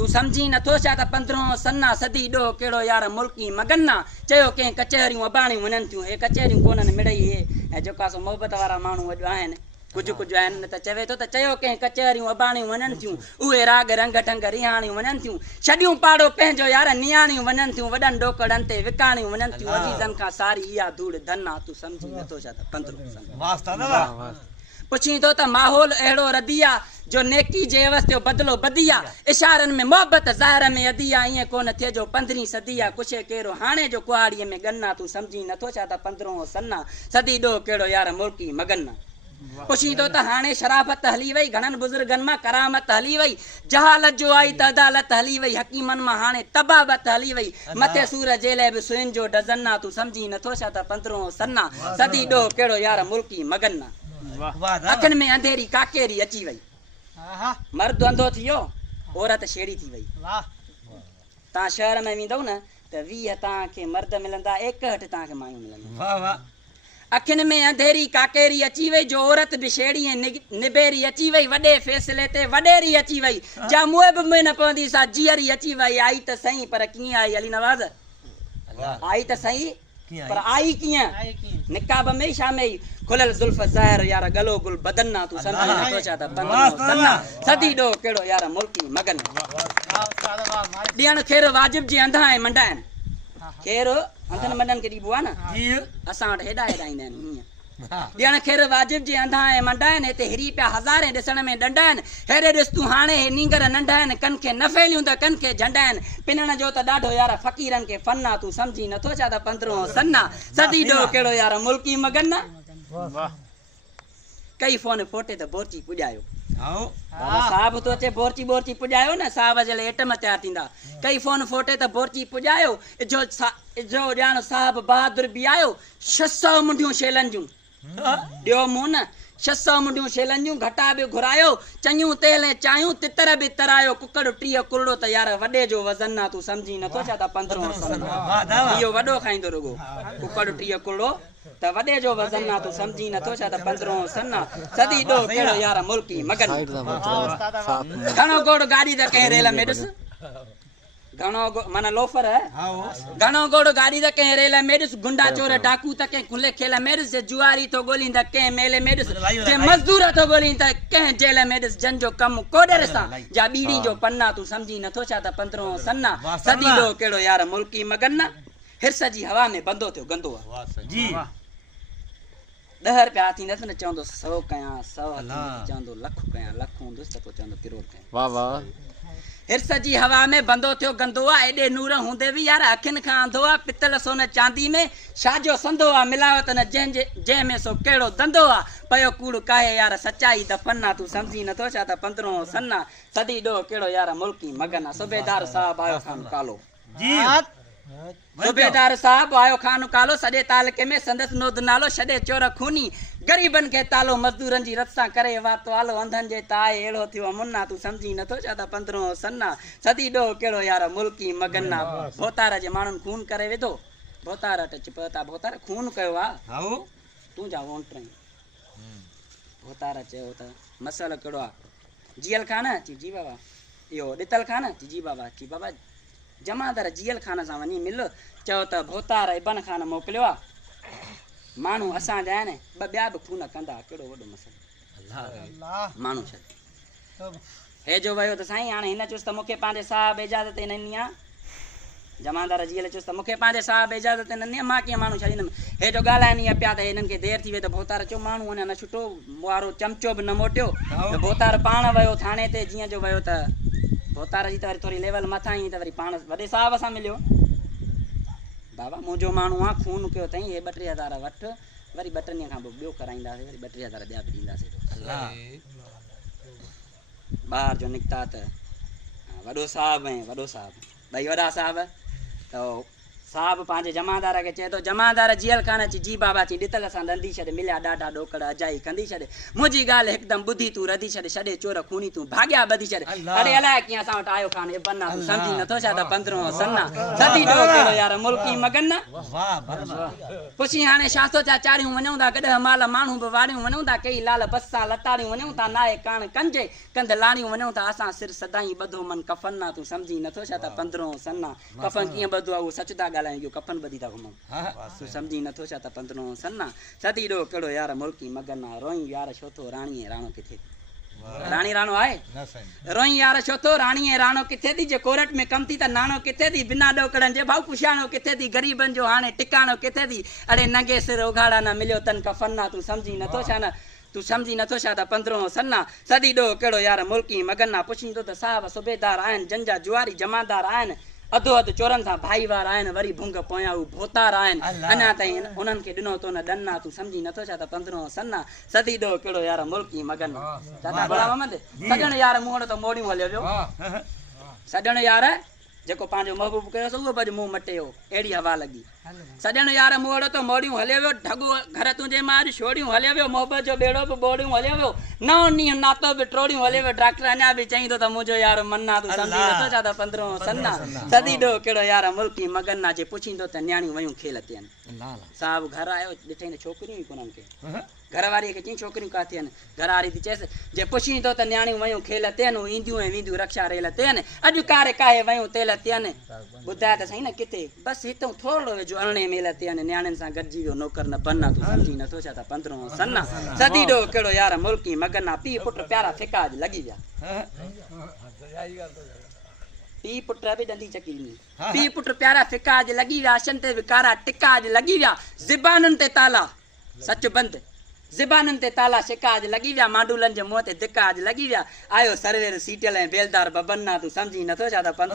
तू समझी नथो छा त 15 सन्ना सदी डो केड़ो यार मुल्की मगन्ना चयो के कचहरियूं अबाणियूं वञनि थियूं हे कचहरियूं कोननि मिड़ई हे ऐं जेका सो मोहबत वारा माण्हू अॼु आहिनि कुझु कुझु आहिनि न त चवे थो त चयो के कचहरियूं अबाणियूं वञनि थियूं उहे राग रंग ठंग रिहाणियूं वञनि थियूं छॾियूं पाड़ो पंहिंजो यार नियाणियूं वञनि थियूं वॾनि डोकड़नि ते विकाणियूं वञनि थियूं अजीज़नि खां सारी इहा धूड़ धना तू समझी नथो छा त 15 सन्ना पुछी थो त माहौल अहिड़ो रदिया जो नेकी जे एवज़ ते बदिलो बदिया इशारनि में मोहबत ज़ाहिर में अदिया ईअं कोन थिए जो 15 सदी आहे कुझु कहिड़ो हाणे जो कुआड़ीअ में गन्ना तू समझी नथो छा त 15 सन्ना सदी डो कहिड़ो यार मुल्की मगन्ना पुछी थो त हाणे शराबत हली वई घणनि बुज़ुर्गनि मां करामत हली वई जहालत जो आई त अदालत हली वई हकीमनि मां हाणे तबाबत हली वई मथे सूर जे लाइ बि सुइन जो डज़न्ना तू समझी नथो छा त 15 सन्ना सदी डो कहिड़ो यार मुल्की मगन्ना अखियुनि में अंधेरी काकेरी अची वई मर्द अंधो थी वियो औरत शेड़ी थी वई तव्हां शहर में वेंदव न त 20 तव्हांखे मर्द मिलंदा 61 तव्हांखे मायूं मिलंदियूं अखियुनि में अंधेरी काकेरी अची वई जो औरत बि शेड़ी ऐं निबेरी अची वई वॾे फ़ैसिले ते वॾेरी अची वई जा मुंहुं बि मुंहुं न पवंदी सा जीअरी अची वई आई त सही पर कीअं आई अली नवाज़ आई त सही पर आई कीअं निकाब में छा में खुलल जुल्फ ज़ाहिर यार गलो गुल बदन्ना तू समझी नथो छा त 15 सन्ना सदी डो कहिड़ो यार मुल्की मगन ॾियण खेर वाजिब जे अंधा ऐं मंडा आहिनि खेर अंधनि मंडनि खे ॾिबो आहे न असां वटि हेॾा हेॾा ईंदा आहिनि हीअं ॾियण खेर वाजिब जे अंधा ऐं मंडा आहिनि हिते हिरी पिया हज़ारे ॾिसण में ॾंडा आहिनि हेॾे ॾिस तूं हाणे हे नींगर नंढा आहिनि कन खे न फैलियूं त कन खे झंडा आहिनि पिनण जो त ॾाढो यार फ़क़ीरनि खे फन आहे तूं समझी नथो छा त 15 सन्ना सदी डो कहिड़ो यार मुल्की मगन कई फोन फोटे त बोरची पुॼायो साहब तो अचे बोरची बोरची पुॼायो न साहब जे लाइ एटम तयार थींदा कई फोन फोटे त बोरची पुॼायो जो ॼाण साहब बहादुर बि आयो 600 मुंडियूं शेलनि जूं ॾियो मूं न 600 मुंडियूं शेलनि जूं घटा बि घुरायो चङियूं तेल ऐं चांहियूं तितर बि तरायो कुकड़ 30 कुरड़ो त यार वॾे जो वज़न आहे तूं समझी नथो छा त 15 सन्ना इहो वॾो खाईंदो रुगो कुकड़ 30 कुरड़ो त वॾे जो वज़न आहे तूं समझी नथो छा त 15 सन्ना सदी डो कहिड़ो यार मुल्की मगन घणो गोड़ गाॾी त कंहिं रेल में ॾिस घणो माना लोफर घणो गोड़ गाॾी त कंहिं रेल में ॾिस गुंडा चोर डाकू त कंहिं खुले खेल में ॾिस जे जुआरी थो ॻोल्हीं त कंहिं मेले में ॾिस जे मज़दूर थो ॻोल्हीं त कंहिं जेल में ॾिस जन जो कमु कोॾर सां जा बीड़ी जो पन्ना तूं समझी नथो छा त 15 सन्ना सदी डो कहिड़ो यार मुल्की मगन हिर्स जी हवा में बंदो थियो गंदो जी 10 रुपया थींदसि न चवंदो 100 कयां 100 चवंदो लख कयां लख हूंदुसि त पोइ चवंदो किरोड़ कयां वाह वाह हिर्स जी हवा में बंदो थियो गंदो आहे एॾे नूर हूंदे बि यार अखियुनि खां अंधो आहे पितल सोन चांदी में छाजो संदो आहे मिलावट न जंहिं में सो कहिड़ो धंधो आहे पयो कूड़ काहे यार सचाई दफ़न आहे तूं समझी नथो छा त 15 सन्ना सदी डो कहिड़ो यार मुल्की मगन आहे सूबेदार साहब आयो खान कालो जी सूबेदार साहब आयो खान कालो सॼे तालुके में संदसि नोद नालो छॾे चोर खूनी ग़रीबनि खे तालो मज़दूरनि जी रत सां करे वातो आलो अंधनि जे ताए अहिड़ो थियो मुन्ना तूं समझी नथो छा त 15 सन्ना सदी डो कहिड़ो यार मुल्की मगन भोतार जे माण्हुनि खून करे विधो भोतार टच पता भोतार खून कयो आहे तूं जा वोट भोतार चयो त मसइलो कहिड़ो आहे जियल खान चई जी बाबा इहो ॾितल खान चई जी बाबा जमादार जियल खान सां वञी मिल चयो त भोतार इबन खान मोकिलियो आहे माण्हू असांजा आहिनि ॿिया बि खून कंदा कहिड़ो वॾो मसइलो माण्हू छा हे जो वियो त साईं हाणे हिन चयुसि त मूंखे पंहिंजे साहिब इजाज़त ॾिनी आहे जमादार जियल चयुसि त मूंखे पंहिंजे साहिब इजाज़त ॾिनी आहे मां कीअं माण्हू छॾींदुमि हे जो ॻाल्हाइनि आहे पिया त हिननि खे देरि थी वई त भोतार चयो माण्हू अञा न छुटो वारो चमचो बि न मोटियो त भोतार पाण वियो थाणे ते जीअं जो वियो त भोतार जी त वरी थोरी लेवल मथां ई त वरी पाण वॾे साहिब सां मिलियो बाबा मुंहिंजो माण्हू आहे खून कयो अथई हे 2-3 हज़ार वठि वरी 2 ॾींहं खां पोइ ॿियो कराईंदासीं वरी 2-3 हज़ार ॿिया बि ॾींदासीं ॿाहिरि जो निकिता त वॾो साहिब ऐं वॾो साहिब ॿई वॾा साहिब त साहब पंहिंजे जमादार खे चए थो जमादार जेल खाने अची जी बाबा ची ॾितल सां ॾंदी छॾ मिलिया ॾाढा ॾोकड़ अजाई कंदी छॾ मुंहिंजी ॻाल्हि हिकदमि ॿुधी तूं रधी छॾ छॾे चोर खूनी तूं भाॻिया ॿधी छॾ अरे अलाए कीअं असां वटि आयो कान बन्ना तूं सम्झी नथो छा त 15 सन्ना सदी ॾो कहिड़ो यार मुल्की मगन न पुछी हाणे छा थो छा चाढ़ियूं वञूं था कॾहिं माल माण्हू बि वाड़ियूं वञूं था कई लाल बसां लताड़ियूं वञूं था नाए कान कंजे कंध लाड़ियूं वञूं था असां सिर सदाई ॿधो मन कफन ना तूं सम्झी नथो छा त 15 सन्ना कफन कीअं ॿधो आहे उहो सच था ॻाल्हायूं इहो कफन ॿधी था घुमूं तूं सम्झी नथो छा त 15 सन्ना सदी ॾो कहिड़ो यार मुल्की मगन आहे रोई यार छो थो राणी राणो किथे राणी राणो आहे रोई यार छो थो राणी राणो किथे थी जे कोर्ट में कम थी त नाणो किथे थी बिना ॾोकड़नि जे भाऊ पुछाणो किथे थी ग़रीबनि जो हाणे टिकाणो किथे थी अरे नंगे सिर उघाड़ा न मिलियो तन कफन ना तूं सम्झी नथो छा न तूं सम्झी नथो छा त 15 सन्ना सदी ॾो कहिड़ो यार मुल्की मगन आहे पुछींदो त साहब सूबेदार आहिनि जंजा जुआरी जमादार आहिनि अधो अधु चोरनि सां भाईवार आहिनि वरी भुंग पोयां हू भोतार आहिनि अञा ताईं उन्हनि खे ॾिनो तो न ॾन्ना तूं सम्झी नथो छा त 15 सन्ना सदी ॾो कहिड़ो यार मुल्की मगन दादा भला मोहम्मद सॼण यार मूं वटि त मोड़ियूं हलियो पियो सॼण यार जेको पंहिंजो महबूब कयोसि उहो बि मुंहुं मटियो अहिड़ी हवा लॻी सॼण यार मूं वटि त मोड़ियूं हलियो वियो ढगो घर तुंहिंजे मां अॼु छोड़ियूं हलियो वियो मोहबत जो बेड़ो बि बोड़ियूं हलियो वियो नओं ॾींहुं नातो बि टोड़ियूं हलियो वियो डॉक्टर अञा बि चई थो त मुंहिंजो यार मन्ना तूं सम्झी नथो छा त 15 सन्ना सदी ॾो कहिड़ो यार मुल्की मगन ना जे पुछींदो त न्याणियूं वयूं खेल थियनि साहब घर आयो ॾिठई त छोकिरियूं ई कोन्हनि खे घरवारीअ खे चई छोकिरियूं किथे आहिनि घरवारी थी चएसि जे पुछींदो त न्याणियूं वयूं खेल थियनि ईंदियूं ऐं वेंदियूं रक्षा रेल थियनि अॼु कारे काहे वयूं तेल थियनि ॿुधाए त सही न किथे बसि हितां थोरो वेझो अरिड़हें मेल थियनि न्याणियुनि सां गॾिजी वियो नौकर न बन तूं सम्झी नथो छा त 15 सन्ना सदी ॾो कहिड़ो यार मुल्की मगन आहे पीउ पुट प्यारा फिका अॼु लॻी विया पीउ पुट बि ॾंदी चकी ॾिनी पीउ पुट प्यारा फिका अॼु लॻी विया अछनि ते बि कारा टिका अॼु लॻी विया ज़बानुनि ते ताला सच बंदि ज़बानुनि ते ताला शिका अॼु लॻी विया मांडूलनि जे मुंहं ते धिका अॼु लॻी विया आयो सरवेर सीटियल ऐं बेलदार बबन्ना तूं सम्झी नथो छा त 15